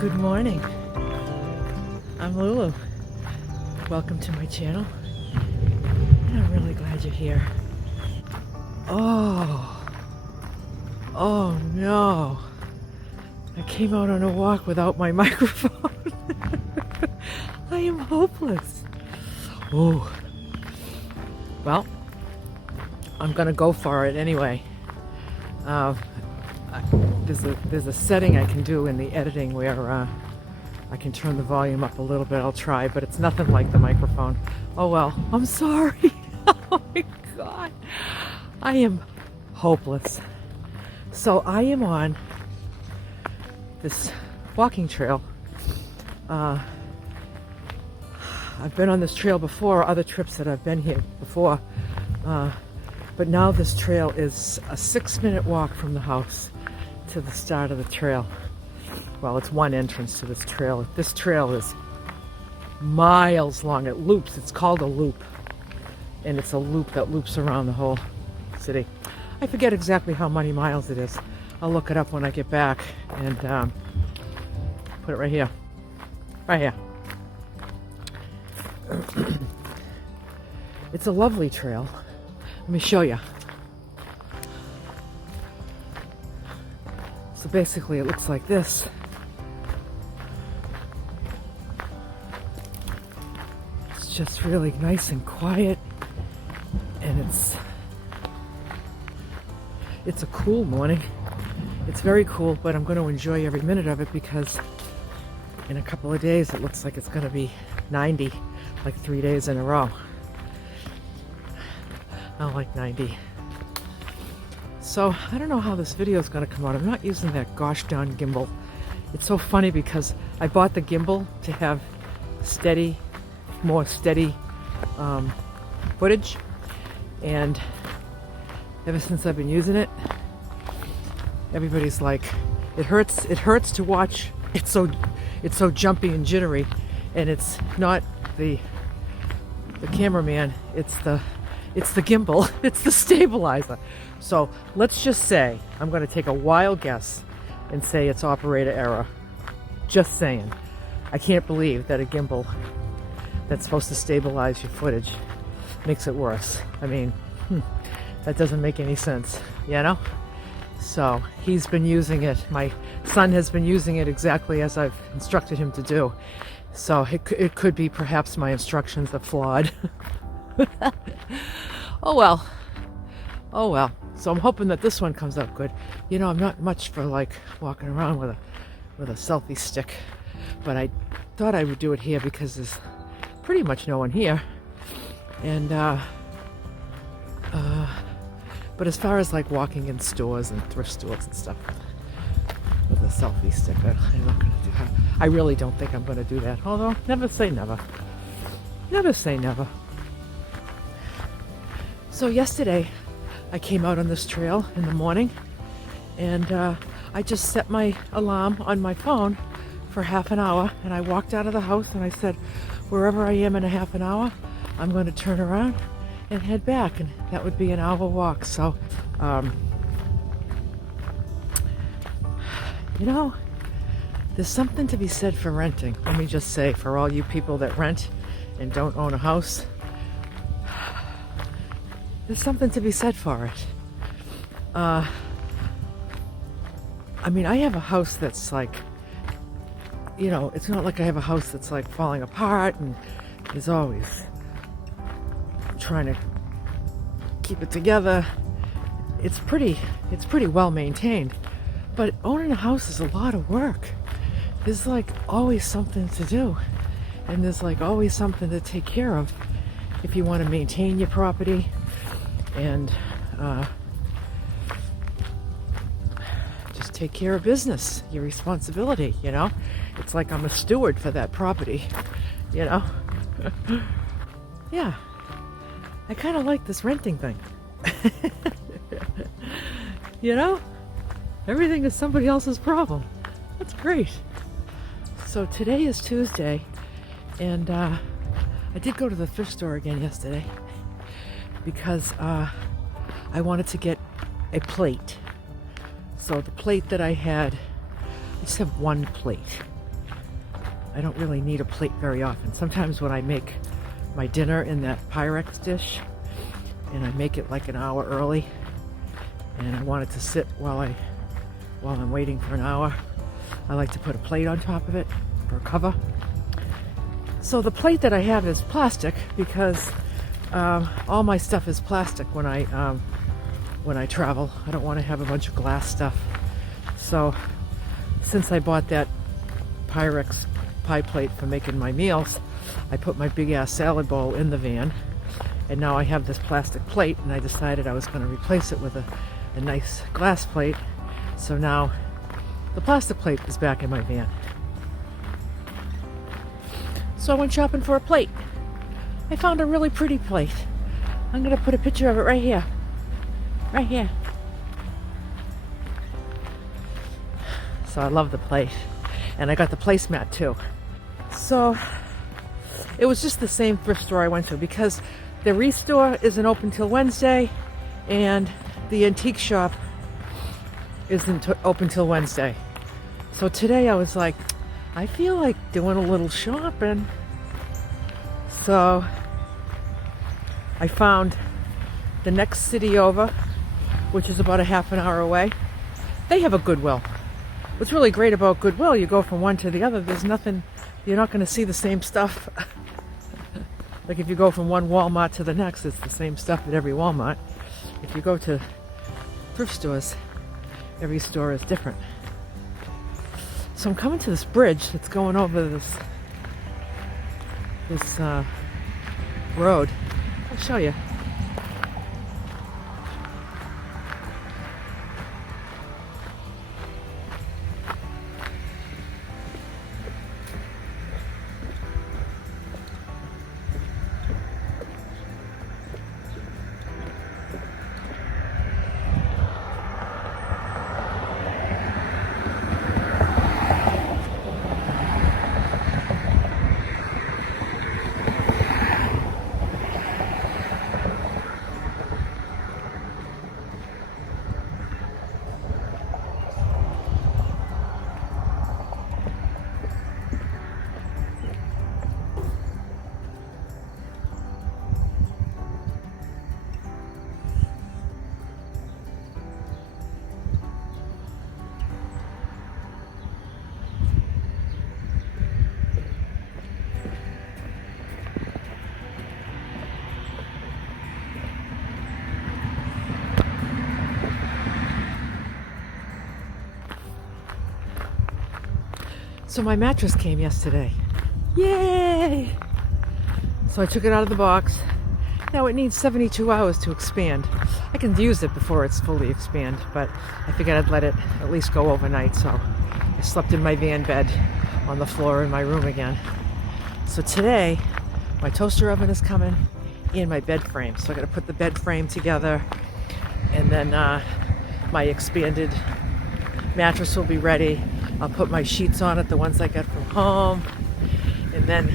Good morning. I'm Lulu. Welcome to my channel. And I'm really glad you're here. Oh no. I came out on a walk without my microphone. I am hopeless. Oh. Well, I'm gonna go for it anyway. There's a setting I can do in the editing where I can turn the volume up a little bit. I'll try, but it's nothing like the microphone. Oh well, I'm sorry. Oh my God. I am hopeless. So I am on this walking trail. I've been on this trail before, other trips that I've been here before. But now this trail is a 6-minute walk from the house to the start of the trail. Well, it's one entrance to this trail. This trail is miles long. It loops. It's called a loop. And it's a loop that loops around the whole city. I forget exactly how many miles it is. I'll look it up when I get back and put it right here. Right here. It's a lovely trail. Let me show you. So basically it looks like this. It's just really nice and quiet, and it's a cool morning. It's very cool, but I'm going to enjoy every minute of it because in a couple of days it looks like it's going to be 90, like 3 days in a row. I don't like 90. So I don't know how this video is going to come out. I'm not using that gosh darn gimbal. It's so funny because I bought the gimbal to have more steady footage, and ever since I've been using it, everybody's like, it hurts to watch. It's so jumpy and jittery, and it's not the cameraman. It's the gimbal. It's the stabilizer. So let's just say, I'm going to take a wild guess and say it's operator error. Just saying. I can't believe that a gimbal that's supposed to stabilize your footage makes it worse. I mean, that doesn't make any sense, you know? So he's been using it. My son has been using it exactly as I've instructed him to do. So it could be perhaps my instructions are flawed. Oh well. So I'm hoping that this one comes out good. You know, I'm not much for like walking around with a selfie stick, but I thought I would do it here because there's pretty much no one here. And but as far as like walking in stores and thrift stores and stuff with a selfie stick, I'm not going to do that. I really don't think I'm going to do that. Although, never say never. Never say never. So yesterday, I came out on this trail in the morning, and I just set my alarm on my phone for half an hour, and I walked out of the house and I said, wherever I am in a half an hour, I'm going to turn around and head back, and that would be an hour walk. So, you know, there's something to be said for renting. Let me just say, for all you people that rent and don't own a house, there's something to be said for it. I mean, I have a house that's like, you know, it's not like I have a house that's like falling apart and is always trying to keep it together. It's pretty well maintained. But owning a house is a lot of work. There's like always something to do. And there's like always something to take care of if you want to maintain your property. And just take care of business, your responsibility, you know? It's like I'm a steward for that property, you know? Yeah. I kind of like this renting thing. You know? Everything is somebody else's problem. That's great. So today is Tuesday, and I did go to the thrift store again yesterday because I wanted to get a plate. So the plate that I had, I just have one plate. I don't really need a plate very often. Sometimes when I make my dinner in that Pyrex dish, and I make it like an hour early, and I want it to sit while I'm waiting for an hour, I like to put a plate on top of it for a cover. So the plate that I have is plastic because all my stuff is plastic when I travel. I don't want to have a bunch of glass stuff. So since I bought that Pyrex pie plate for making my meals, I put my big ass salad bowl in the van, and now I have this plastic plate, and I decided I was going to replace it with a nice glass plate. So now the plastic plate is back in my van. So I went shopping for a plate. I found a really pretty plate. I'm going to put a picture of it right here. Right here. So I love the plate. And I got the placemat too. So it was just the same thrift store I went to, because the Restore isn't open till Wednesday and the antique shop isn't open till Wednesday. So today I was like, I feel like doing a little shopping. So I found the next city over, which is about a half an hour away. They have a Goodwill. What's really great about Goodwill, you go from one to the other, there's nothing, you're not going to see the same stuff. Like if you go from one Walmart to the next, it's the same stuff at every Walmart. If you go to thrift stores, every store is different. So I'm coming to this bridge that's going over this road. I'll show you. So my mattress came yesterday. Yay! So I took it out of the box. Now it needs 72 hours to expand. I can use it before it's fully expanded, but I figured I'd let it at least go overnight. So I slept in my van bed on the floor in my room again. So today, my toaster oven is coming and my bed frame. So I gotta put the bed frame together, and then my expanded mattress will be ready. I'll put my sheets on it, the ones I got from home, and then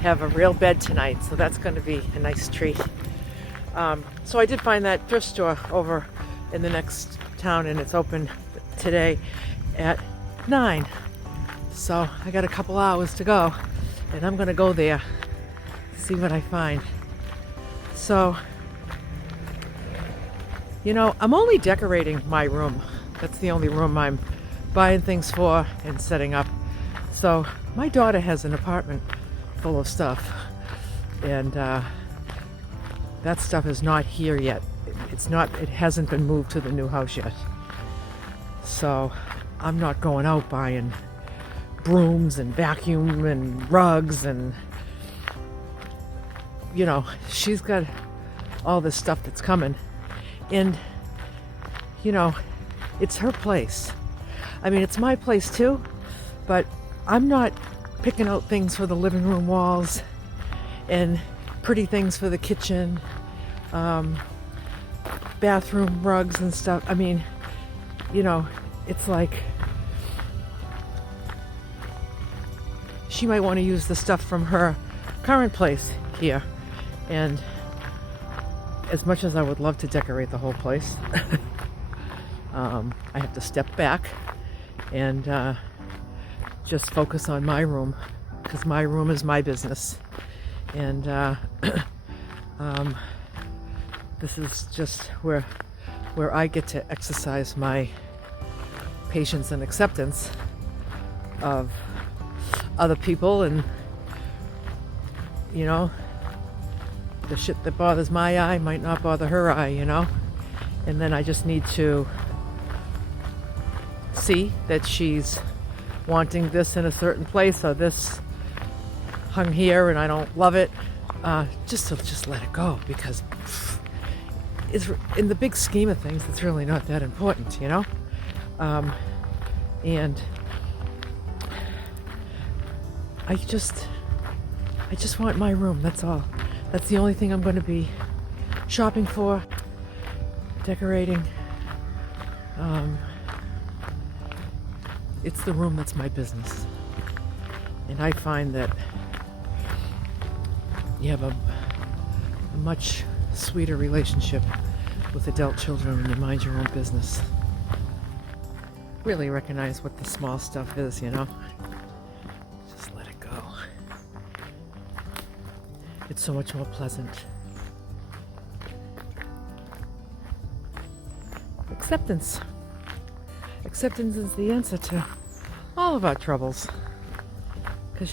have a real bed tonight. So that's going to be a nice treat. So I did find that thrift store over in the next town, and it's open today at 9. So I got a couple hours to go, and I'm going to go there, see what I find. So, you know, I'm only decorating my room. That's the only room I'm buying things for and setting up. So my daughter has an apartment full of stuff, and that stuff is not here yet. It hasn't been moved to the new house yet. So I'm not going out buying brooms and vacuum and rugs, and you know, she's got all this stuff that's coming, and you know, it's her place. I mean, it's my place too, but I'm not picking out things for the living room walls and pretty things for the kitchen, bathroom rugs and stuff. I mean, you know, it's like she might want to use the stuff from her current place here. And as much as I would love to decorate the whole place, I have to step back and just focus on my room because my room is my business. And this is just where I get to exercise my patience and acceptance of other people, and the shit that bothers my eye might not bother her eye, and then I just need to see that she's wanting this in a certain place, or this hung here and I don't love it, just let it go, because it's, in the big scheme of things, it's really not that important, and I just want my room, that's all. That's the only thing I'm going to be shopping for, decorating. It's the room that's my business. And I find that you have a much sweeter relationship with adult children when you mind your own business. Really recognize what the small stuff is, Just let it go. It's so much more pleasant. Acceptance. Acceptance is the answer to all of our troubles. Because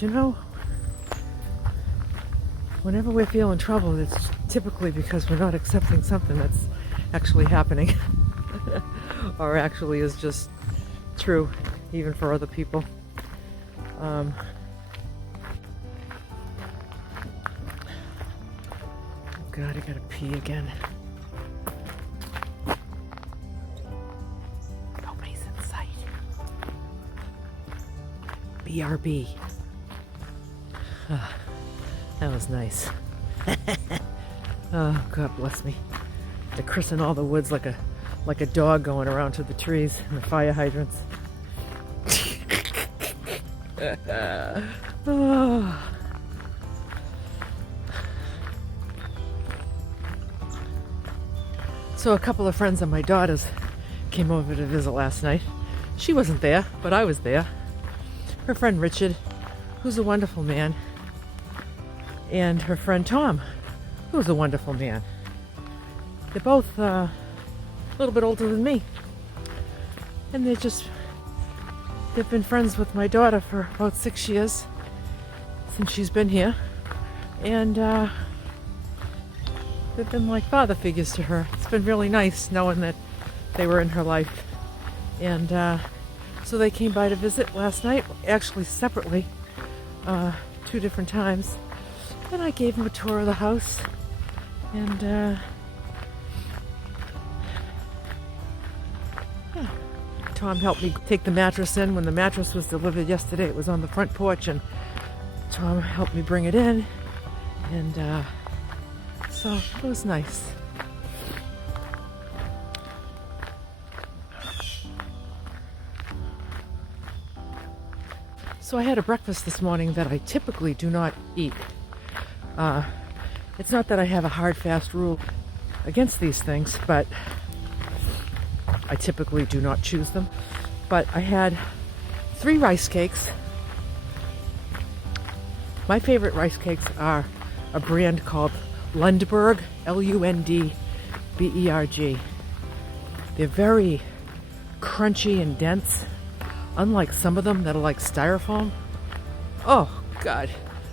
whenever we're feeling trouble, it's typically because we're not accepting something that's actually happening. Or actually is just true, even for other people. God, I gotta pee again. Nobody's in sight. BRB. That was nice. Oh, God bless me. They're christening all the woods like a dog going around to the trees and the fire hydrants. Oh. So a couple of friends of my daughter's came over to visit last night. She wasn't there, but I was there. Her friend Richard, who's a wonderful man, and her friend Tom, who's a wonderful man. They're both a little bit older than me. And they've been friends with my daughter for about 6 years, since she's been here. And they've been like father figures to her. It's been really nice knowing that they were in her life. And so they came by to visit last night, actually separately, 2 different times. And I gave them a tour of the house. And yeah. Tom helped me take the mattress in. When the mattress was delivered yesterday, it was on the front porch, and Tom helped me bring it in. And so it was nice. So I had a breakfast this morning that I typically do not eat. It's not that I have a hard, fast rule against these things, but I typically do not choose them. But I had 3 rice cakes. My favorite rice cakes are a brand called Lundberg, Lundberg. They're very crunchy and dense, unlike some of them that are like styrofoam. Oh, God.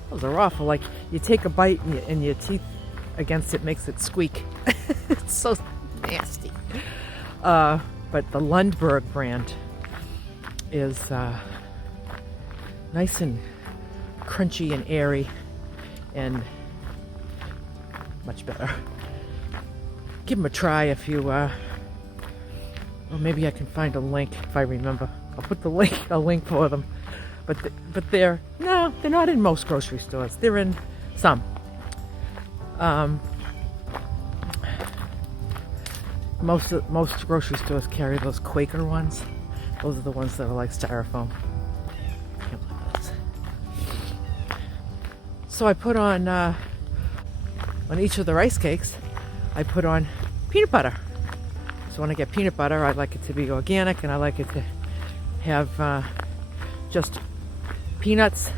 Those are awful. Like, you take a bite and your teeth against it makes it squeak. It's so nasty. But the Lundberg brand is nice and crunchy and airy and much better. Give them a try if you, or maybe I can find a link if I remember. I'll put a link for them. But they're not in most grocery stores. They're in some. Most grocery stores carry those Quaker ones. Those are the ones that are like styrofoam. Can't believe those. So I put on each of the rice cakes, I put on peanut butter. So when I get peanut butter, I like it to be organic, and I like it to have just peanuts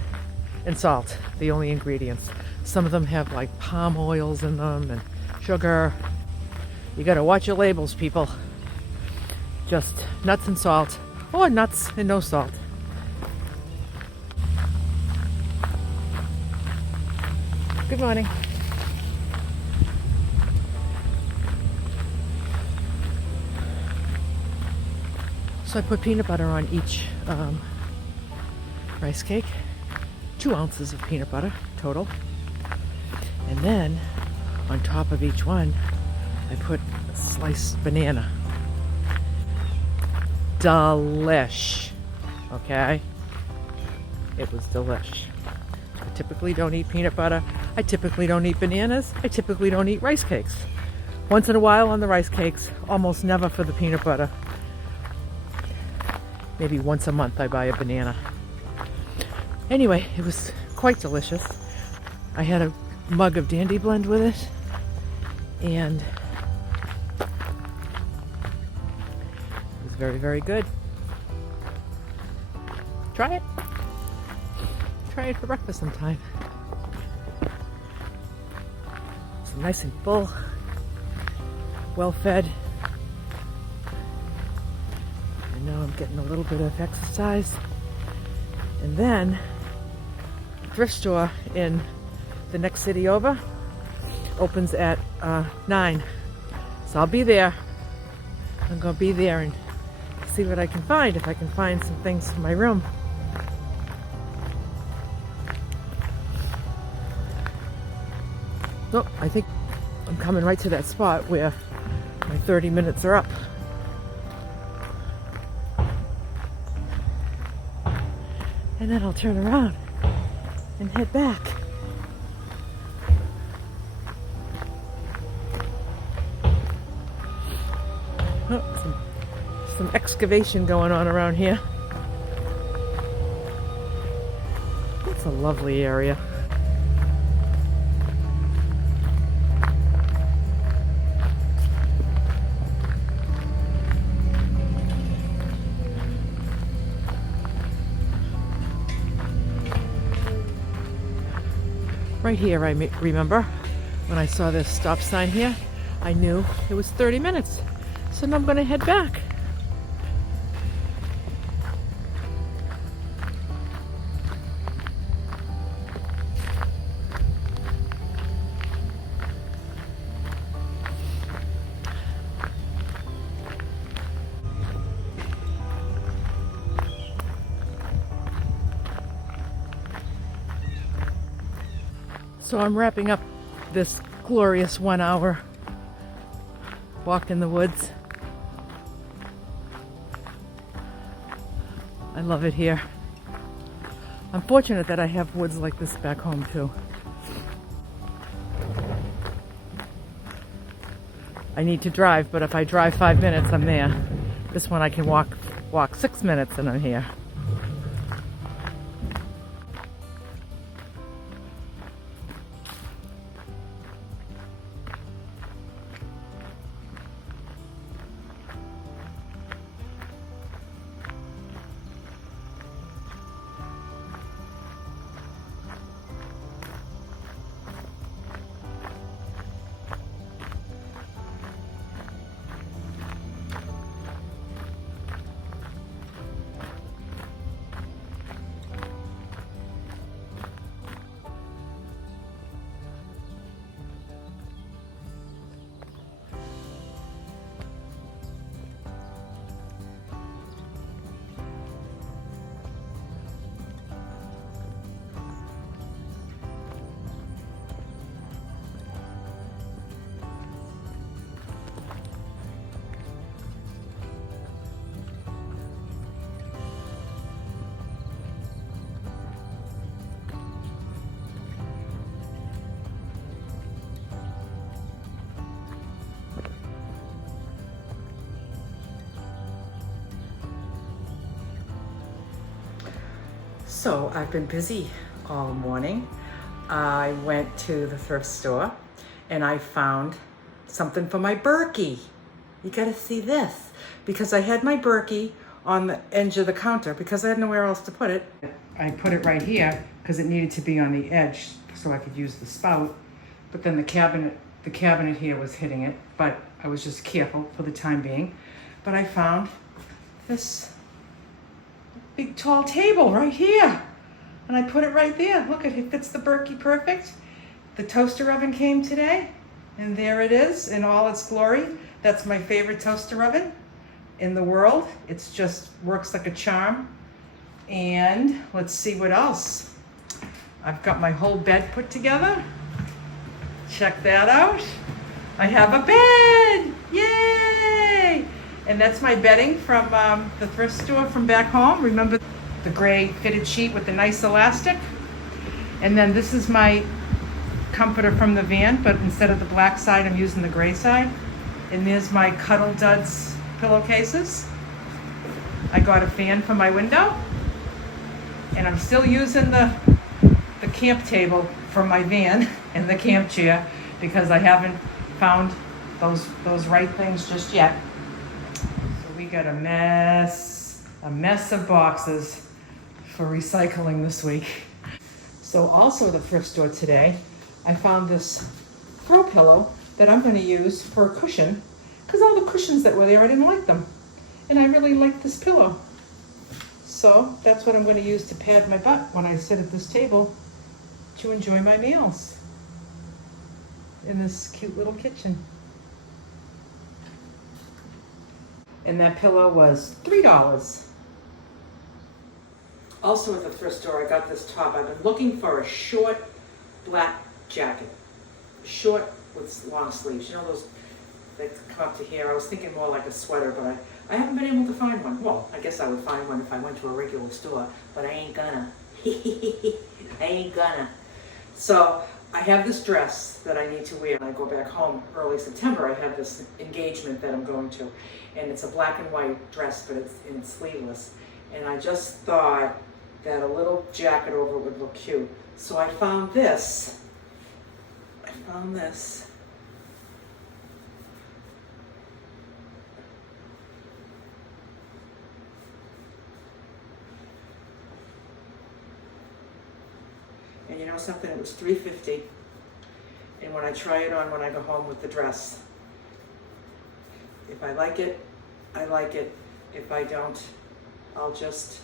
and salt, the only ingredients. Some of them have like palm oils in them and sugar. You gotta watch your labels, people. Just nuts and salt, or nuts and no salt. Good morning. So I put peanut butter on each rice cake, 2 ounces of peanut butter total. And then on top of each one, I put a sliced banana. Delish, okay? It was delish. I typically don't eat peanut butter. I typically don't eat bananas. I typically don't eat rice cakes. Once in a while on the rice cakes, almost never for the peanut butter. Maybe once a month I buy a banana. Anyway, it was quite delicious. I had a mug of Dandy Blend with it, and it was very, very good. Try it. Try it for breakfast sometime. So nice and full, well fed. And now I'm getting a little bit of exercise. And then the thrift store in the next city over opens at 9. So I'll be there. I'm gonna be there and see what I can find, if I can find some things for my room. Oh, I think I'm coming right to that spot where my 30 minutes are up. And then I'll turn around and head back. Oh, some excavation going on around here. It's a lovely area. Right here, I remember when I saw this stop sign here, I knew it was 30 minutes. So now I'm going to head back. So I'm wrapping up this glorious 1 hour walk in the woods. I love it here. I'm fortunate that I have woods like this back home too. I need to drive, but if I drive 5 minutes, I'm there. This one I can walk 6 minutes and I'm here. So I've been busy all morning. I went to the thrift store and I found something for my Berkey. You gotta see this, because I had my Berkey on the edge of the counter because I had nowhere else to put it. I put it right here because it needed to be on the edge so I could use the spout. But then the cabinet here was hitting it, but I was just careful for the time being. But I found this big tall table right here. And I put it right there. Look, it fits the Berkey perfect. The toaster oven came today, and there it is in all its glory. That's my favorite toaster oven in the world. It's just works like a charm. And let's see what else. I've got my whole bed put together. Check that out. I have a bed, yay! And that's my bedding from the thrift store from back home. Remember the gray fitted sheet with the nice elastic? And then this is my comforter from the van, but instead of the black side, I'm using the gray side. And there's my Cuddle Duds pillowcases. I got a fan for my window. And I'm still using the camp table from my van and the camp chair because I haven't found those right things just yet. So we got a mess of boxes for recycling this week. So also at the thrift store today, I found this throw pillow that I'm going to use for a cushion because all the cushions that were there, I didn't like them. And I really like this pillow. So that's what I'm going to use to pad my butt when I sit at this table to enjoy my meals in this cute little kitchen. And that pillow was $3. Also at the thrift store, I got this top. I've been looking for a short black jacket. Short with long sleeves. You know those that come up to here? I was thinking more like a sweater, but I haven't been able to find one. Well, I guess I would find one if I went to a regular store, but I ain't gonna. I ain't gonna. So I have this dress that I need to wear when I go back home early September. I have this engagement that I'm going to, and it's a black and white dress, but it's sleeveless. And I just thought that a little jacket over it would look cute. So I found this. And you know something, it was $3.50. And when I try it on when I go home with the dress, if I like it, I like it. If I don't, I'll just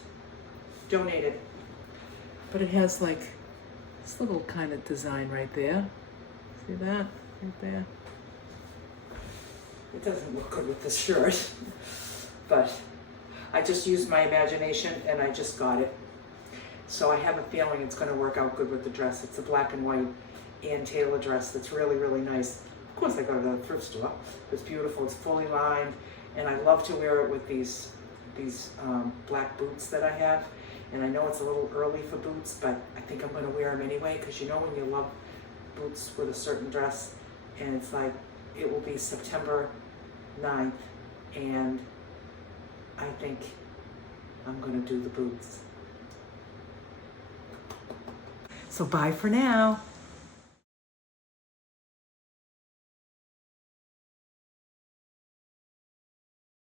donate it. But it has like this little kind of design right there. See that? Right there. It doesn't look good with this shirt, but I just used my imagination and I just got it. So I have a feeling it's going to work out good with the dress. It's a black and white Ann Taylor dress that's really, really nice. Of course, I got it at the thrift store. It's beautiful. It's fully lined, and I love to wear it with these black boots that I have. And I know it's a little early for boots, but I think I'm going to wear them anyway because you know when you love boots with a certain dress, and it's like it will be September 9th, and I think I'm going to do the boots. So bye for now.